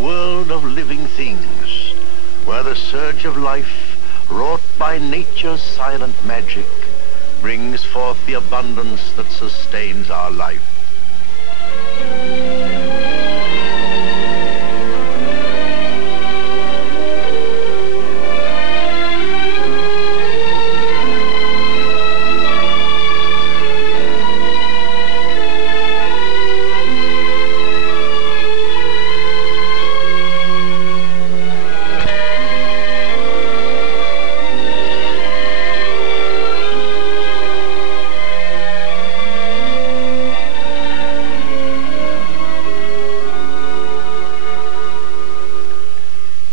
world of living things, where the surge of life, wrought by nature's silent magic, brings forth the abundance that sustains our life.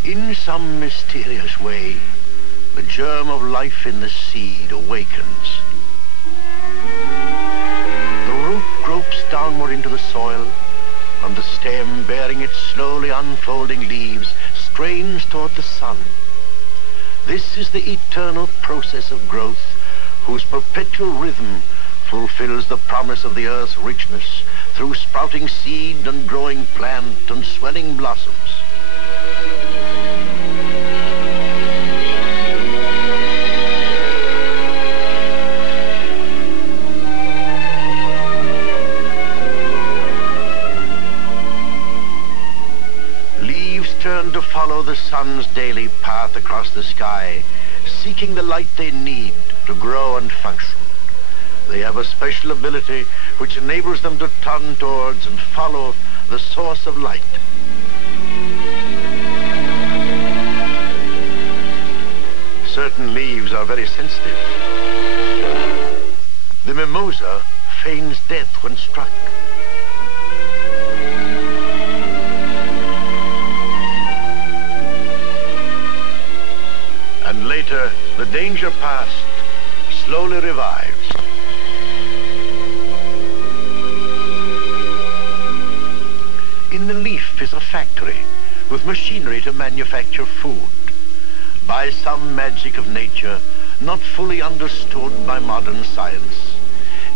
In some mysterious way, the germ of life in the seed awakens. The root gropes downward into the soil, and the stem, bearing its slowly unfolding leaves, strains toward the sun. This is the eternal process of growth, whose perpetual rhythm fulfills the promise of the earth's richness through sprouting seed and growing plant and swelling blossoms. Turn to follow the sun's daily path across the sky, seeking the light they need to grow and function. They have a special ability which enables them to turn towards and follow the source of light. Certain leaves are very sensitive. The mimosa feigns death when struck. And later, the danger past slowly revives. In the leaf is a factory with machinery to manufacture food. By some magic of nature, not fully understood by modern science,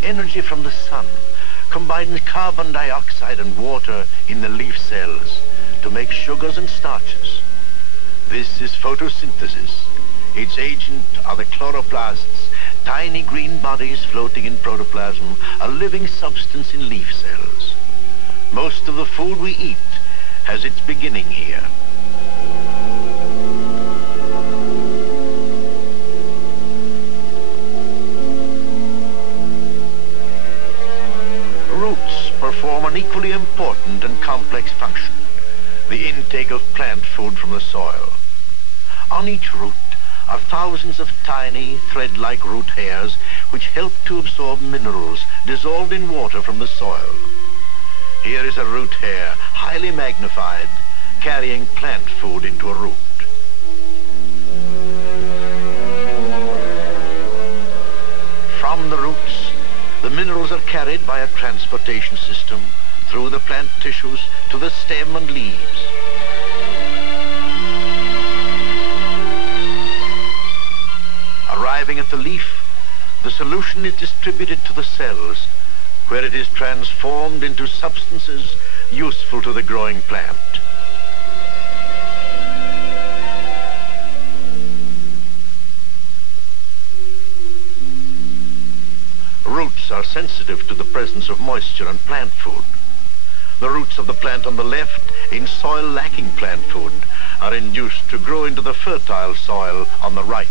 energy from the sun combines carbon dioxide and water in the leaf cells to make sugars and starches. This is photosynthesis. Its agent are the chloroplasts, tiny green bodies floating in protoplasm, a living substance in leaf cells. Most of the food we eat has its beginning here. Roots perform an equally important and complex function, the intake of plant food from the soil. On each root are thousands of tiny, thread-like root hairs which help to absorb minerals dissolved in water from the soil. Here is a root hair, highly magnified, carrying plant food into a root. From the roots, the minerals are carried by a transportation system through the plant tissues to the stem and leaves. Arriving at the leaf, the solution is distributed to the cells, where it is transformed into substances useful to the growing plant. Roots are sensitive to the presence of moisture and plant food. The roots of the plant on the left, in soil lacking plant food, are induced to grow into the fertile soil on the right.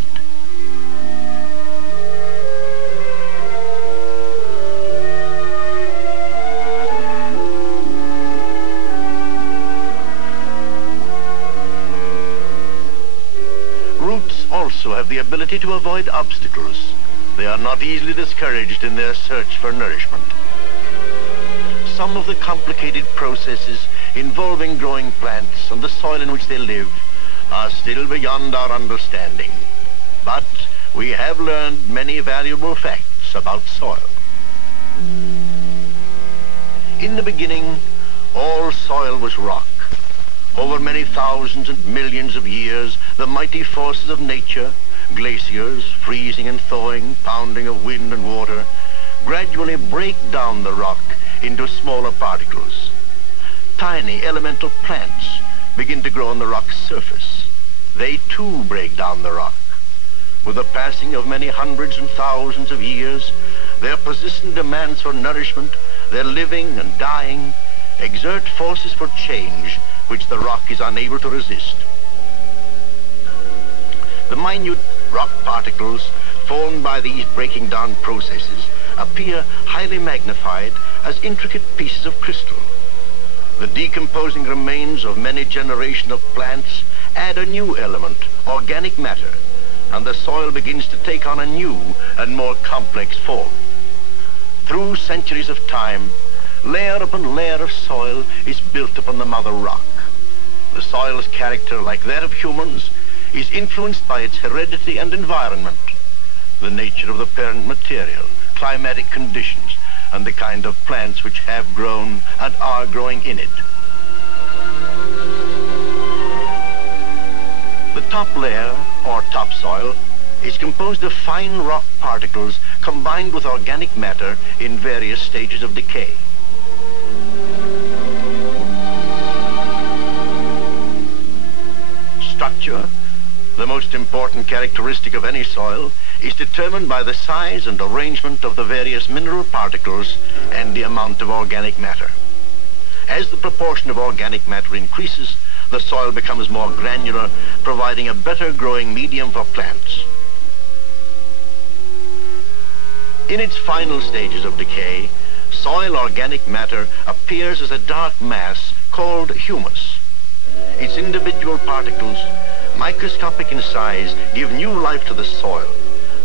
Roots also have the ability to avoid obstacles. They are not easily discouraged in their search for nourishment. Some of the complicated processes involving growing plants and the soil in which they live are still beyond our understanding. But we have learned many valuable facts about soil. In the beginning, all soil was rock. Over many thousands and millions of years, the mighty forces of nature, glaciers, freezing and thawing, pounding of wind and water, gradually break down the rock into smaller particles. Tiny elemental plants begin to grow on the rock's surface. They too break down the rock. With the passing of many hundreds and thousands of years, their persistent demands for nourishment, their living and dying, exert forces for change which the rock is unable to resist. The minute rock particles formed by these breaking down processes appear highly magnified as intricate pieces of crystal. The decomposing remains of many generations of plants add a new element, organic matter, and the soil begins to take on a new and more complex form. Through centuries of time, layer upon layer of soil is built upon the mother rock. The soil's character, like that of humans, is influenced by its heredity and environment, the nature of the parent material, climatic conditions, and the kind of plants which have grown and are growing in it. The top layer, or topsoil, is composed of fine rock particles combined with organic matter in various stages of decay. Structure, the most important characteristic of any soil, is determined by the size and arrangement of the various mineral particles and the amount of organic matter. As the proportion of organic matter increases, the soil becomes more granular, providing a better growing medium for plants. In its final stages of decay, soil organic matter appears as a dark mass called humus. Its individual particles, microscopic in size, give new life to the soil.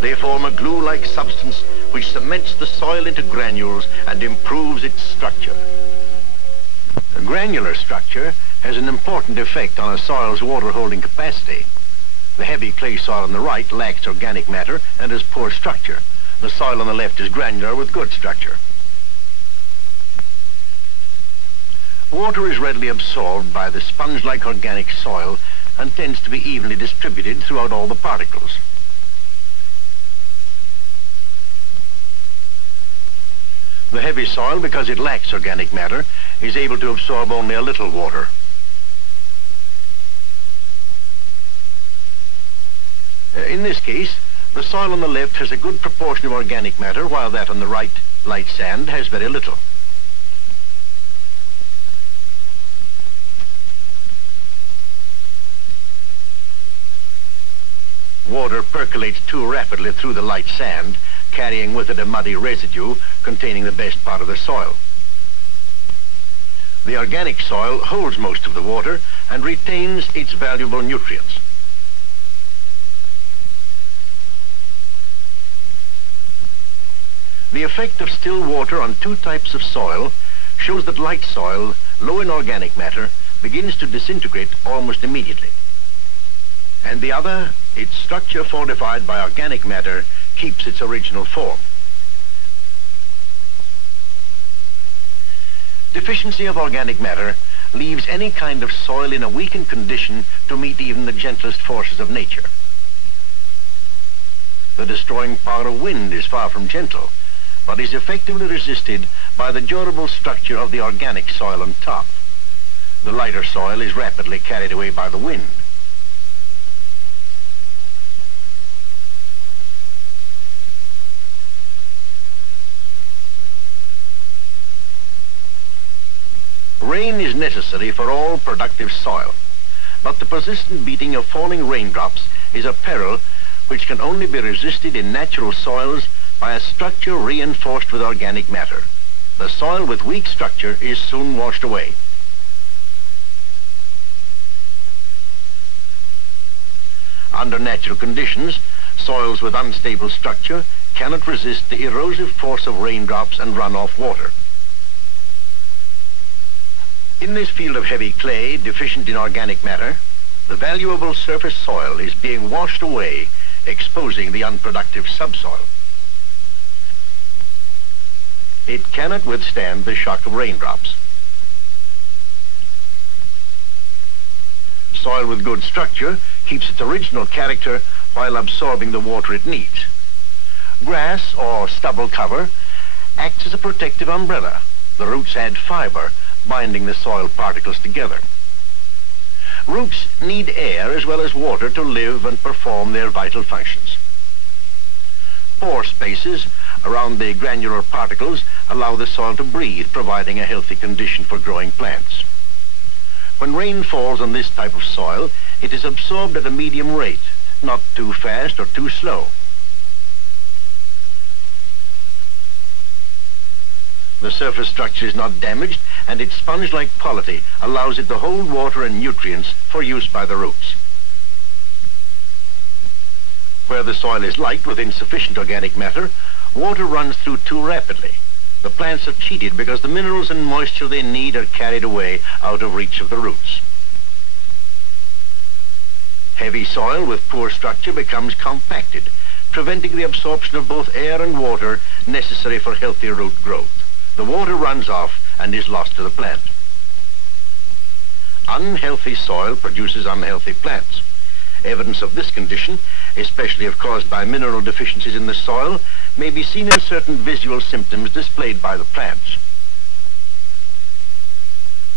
They form a glue-like substance which cements the soil into granules and improves its structure. A granular structure has an important effect on a soil's water-holding capacity. The heavy clay soil on the right lacks organic matter and has poor structure. The soil on the left is granular with good structure. Water is readily absorbed by the sponge-like organic soil and tends to be evenly distributed throughout all the particles. The heavy soil, because it lacks organic matter, is able to absorb only a little water. In this case, the soil on the left has a good proportion of organic matter, while that on the right, light sand, has very little. Water percolates too rapidly through the light sand, carrying with it a muddy residue containing the best part of the soil. The organic soil holds most of the water and retains its valuable nutrients. The effect of still water on two types of soil shows that light soil, low in organic matter, begins to disintegrate almost immediately. And the other, its structure fortified by organic matter, keeps its original form. Deficiency of organic matter leaves any kind of soil in a weakened condition to meet even the gentlest forces of nature. The destroying power of wind is far from gentle, but is effectively resisted by the durable structure of the organic soil on top. The lighter soil is rapidly carried away by the wind. Rain is necessary for all productive soil, but the persistent beating of falling raindrops is a peril which can only be resisted in natural soils by a structure reinforced with organic matter. The soil with weak structure is soon washed away. Under natural conditions, soils with unstable structure cannot resist the erosive force of raindrops and runoff water. In this field of heavy clay, deficient in organic matter, the valuable surface soil is being washed away, exposing the unproductive subsoil. It cannot withstand the shock of raindrops. Soil with good structure keeps its original character while absorbing the water it needs. Grass or stubble cover acts as a protective umbrella. The roots add fiber, binding the soil particles together. Roots need air as well as water to live and perform their vital functions. Pore spaces around the granular particles allow the soil to breathe, providing a healthy condition for growing plants. When rain falls on this type of soil, it is absorbed at a medium rate, not too fast or too slow. The surface structure is not damaged, and its sponge-like quality allows it to hold water and nutrients for use by the roots. Where the soil is light with insufficient organic matter, water runs through too rapidly. The plants are cheated because the minerals and moisture they need are carried away out of reach of the roots. Heavy soil with poor structure becomes compacted, preventing the absorption of both air and water necessary for healthy root growth. The water runs off and is lost to the plant. Unhealthy soil produces unhealthy plants. Evidence of this condition, especially if caused by mineral deficiencies in the soil, may be seen in certain visual symptoms displayed by the plants.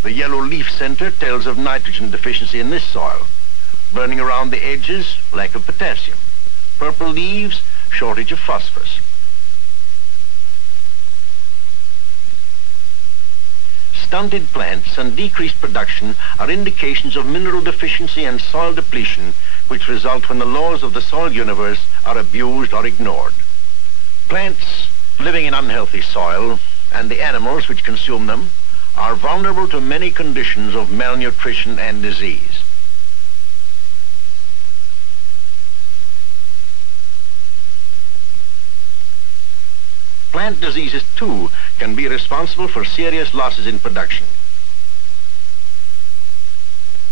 The yellow leaf center tells of nitrogen deficiency in this soil. Burning around the edges, lack of potassium. Purple leaves, shortage of phosphorus. Stunted plants and decreased production are indications of mineral deficiency and soil depletion, which result when the laws of the soil universe are abused or ignored. Plants living in unhealthy soil and the animals which consume them are vulnerable to many conditions of malnutrition and disease. Plant diseases, too, can be responsible for serious losses in production.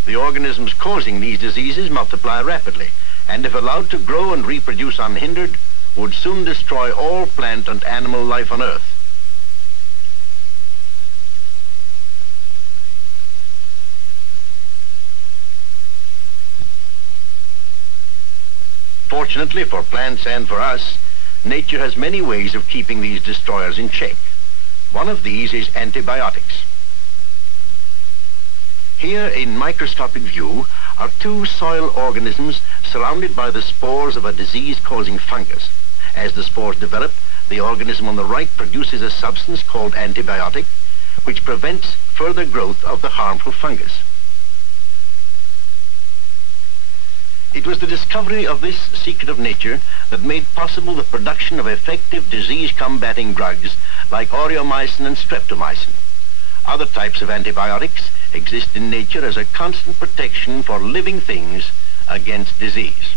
The organisms causing these diseases multiply rapidly, and if allowed to grow and reproduce unhindered, would soon destroy all plant and animal life on Earth. Fortunately for plants and for us, nature has many ways of keeping these destroyers in check. One of these is antibiotics. Here, in microscopic view, are two soil organisms surrounded by the spores of a disease-causing fungus. As the spores develop, the organism on the right produces a substance called antibiotic, which prevents further growth of the harmful fungus. It was the discovery of this secret of nature that made possible the production of effective disease-combating drugs like aureomycin and streptomycin. Other types of antibiotics exist in nature as a constant protection for living things against disease.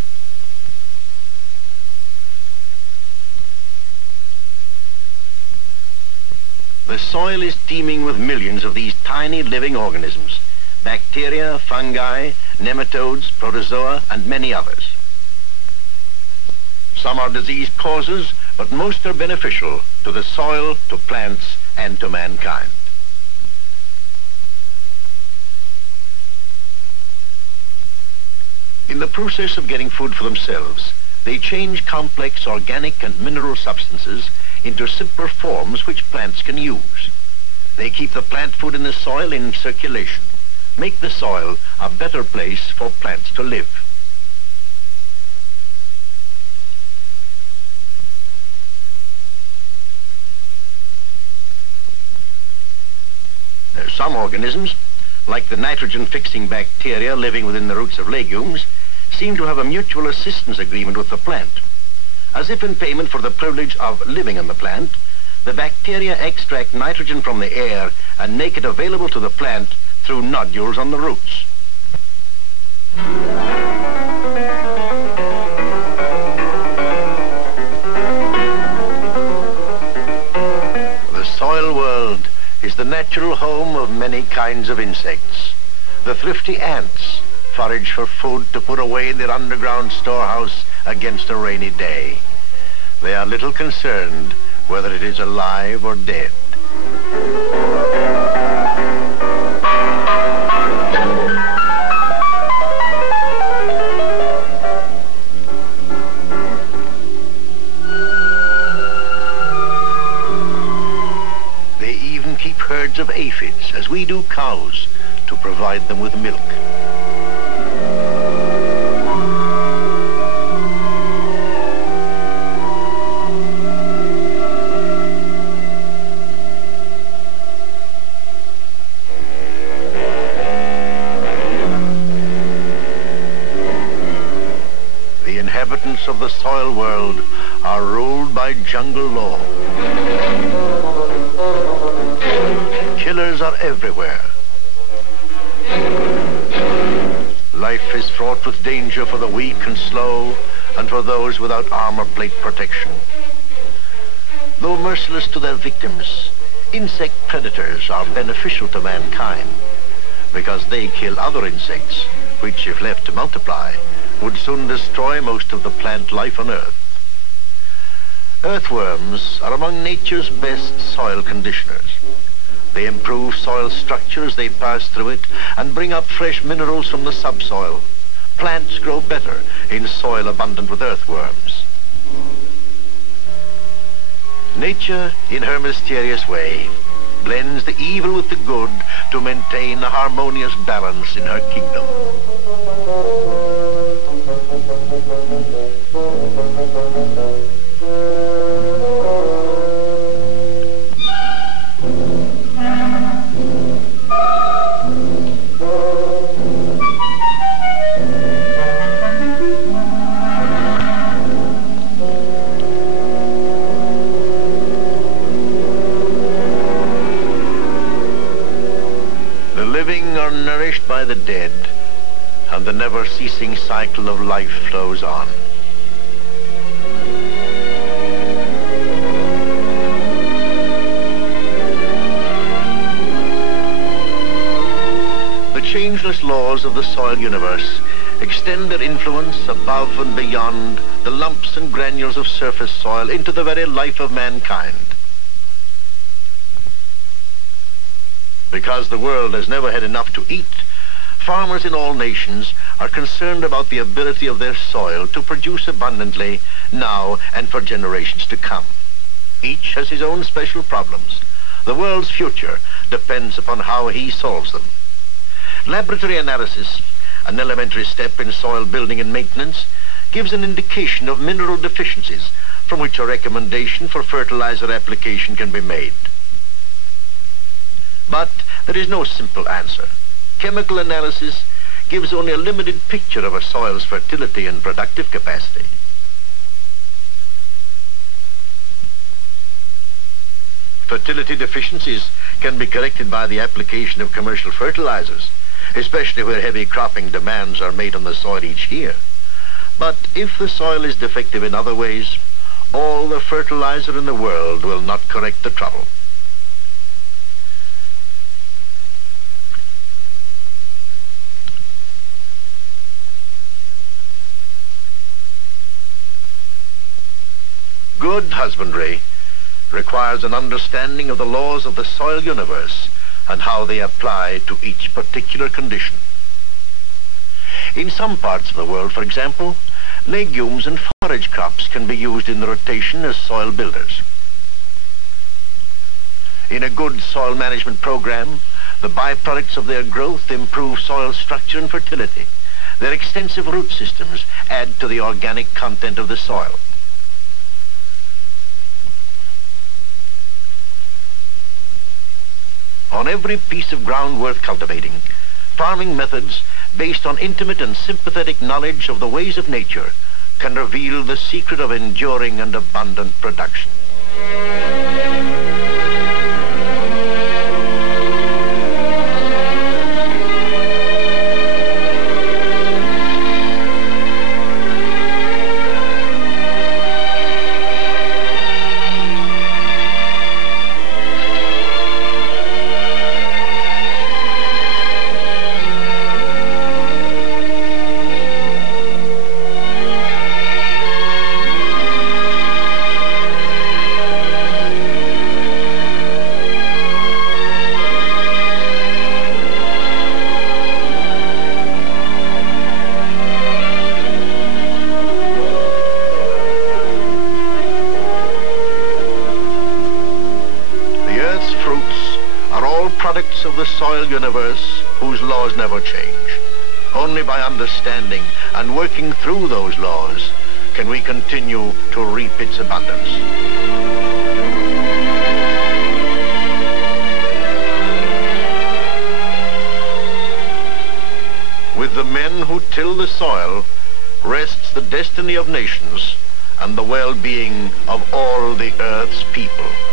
The soil is teeming with millions of these tiny living organisms: bacteria, fungi, nematodes, protozoa, and many others. Some are disease causes, but most are beneficial to the soil, to plants, and to mankind. In the process of getting food for themselves, they change complex organic and mineral substances into simpler forms which plants can use. They keep the plant food in the soil in circulation, make the soil a better place for plants to live. Some organisms, like the nitrogen-fixing bacteria living within the roots of legumes, seem to have a mutual assistance agreement with the plant. As if in payment for the privilege of living in the plant, the bacteria extract nitrogen from the air and make it available to the plant through nodules on the roots. The soil world is the natural home of many kinds of insects. The thrifty ants forage for food to put away in their underground storehouse against a rainy day. They are little concerned whether it is alive or dead. They even keep herds of aphids, as we do cows, to provide them with milk. inhabitants of the soil world are ruled by jungle law. Killers are everywhere. Life is fraught with danger for the weak and slow, and for those without armor plate protection. Though merciless to their victims, insect predators are beneficial to mankind because they kill other insects, which, if left to multiply, would soon destroy most of the plant life on Earth. Earthworms are among nature's best soil conditioners. They improve soil structure as they pass through it and bring up fresh minerals from the subsoil. Plants grow better in soil abundant with earthworms. Nature, in her mysterious way, blends the evil with the good to maintain a harmonious balance in her kingdom. Are nourished by the dead, and the never-ceasing cycle of life flows on. The changeless laws of the soil universe extend their influence above and beyond the lumps and granules of surface soil into the very life of mankind. Because the world has never had enough to eat, farmers in all nations are concerned about the ability of their soil to produce abundantly now and for generations to come. Each has his own special problems. The world's future depends upon how he solves them. Laboratory analysis, an elementary step in soil building and maintenance, gives an indication of mineral deficiencies from which a recommendation for fertilizer application can be made. But there is no simple answer. Chemical analysis gives only a limited picture of a soil's fertility and productive capacity. Fertility deficiencies can be corrected by the application of commercial fertilizers, especially where heavy cropping demands are made on the soil each year. But if the soil is defective in other ways, all the fertilizer in the world will not correct the trouble. Good husbandry requires an understanding of the laws of the soil universe and how they apply to each particular condition. In some parts of the world, for example, legumes and forage crops can be used in the rotation as soil builders. In a good soil management program, the byproducts of their growth improve soil structure and fertility. Their extensive root systems add to the organic content of the soil. On every piece of ground worth cultivating, farming methods based on intimate and sympathetic knowledge of the ways of nature can reveal the secret of enduring and abundant production. Products of the soil universe whose laws never change. Only by understanding and working through those laws can we continue to reap its abundance. With the men who till the soil rests the destiny of nations and the well-being of all the earth's people.